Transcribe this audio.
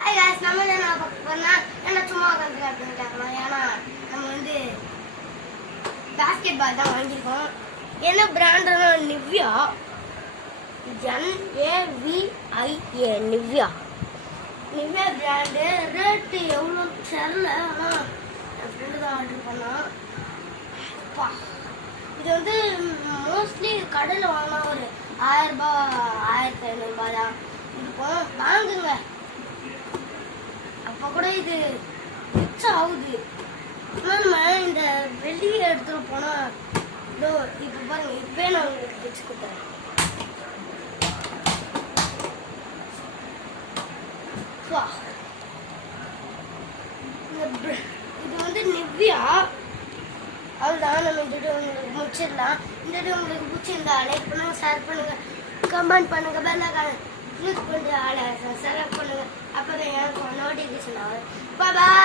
Hi guys நம்ம என்ன பார்க்க போறோம்னா என்ன சும்மா உட்கார்ந்து கேட்கலாம். ஏன்னா நம்ம வந்து பாஸ்கெட் பால் தான் வாங்கியிருக்கோம். என்ன பிராண்ட்னா நிவ்யா, NAVIA நிவ்யா பிராண்டு. ரேட்டு எவ்வளோ தெரியல, ஆனால் என் ஃப்ரெண்டு தான் ஆர்டர் பண்ணான். இது வந்து மோஸ்ட்லி கடையில் வாங்கினா ஒரு 1000 ரூபாய் 1500 ரூபாய் தான் இருக்கும். வாங்குங்க, அப்போ கூட இது மிச்சம் ஆகுது. நம்ம இந்த வெளியே எடுத்துகிட்டு போனால் இதோ இப்போ பாருங்க, இப்போ நான் உங்களுக்கு தைச்சு கொடுத்தேன். இது வந்து நிவ்யா. அவ்வளோதான், நம்ம இந்த வீடியோ உங்களுக்கு முடிச்சிடலாம். இந்த வீடியோ உங்களுக்கு பிடிச்சிருந்தா லைக் பண்ணுங்க, ஷேர் பண்ணுங்க, கமெண்ட் பண்ணுங்க, பெல் ஐகானை கிளிக் பண்ணி சப்ஸ்கிரைப் பண்ணுங்க. அப்போ தான் எனக்கு நோட்டிஃபிகேஷன் ஆகும். பாய்.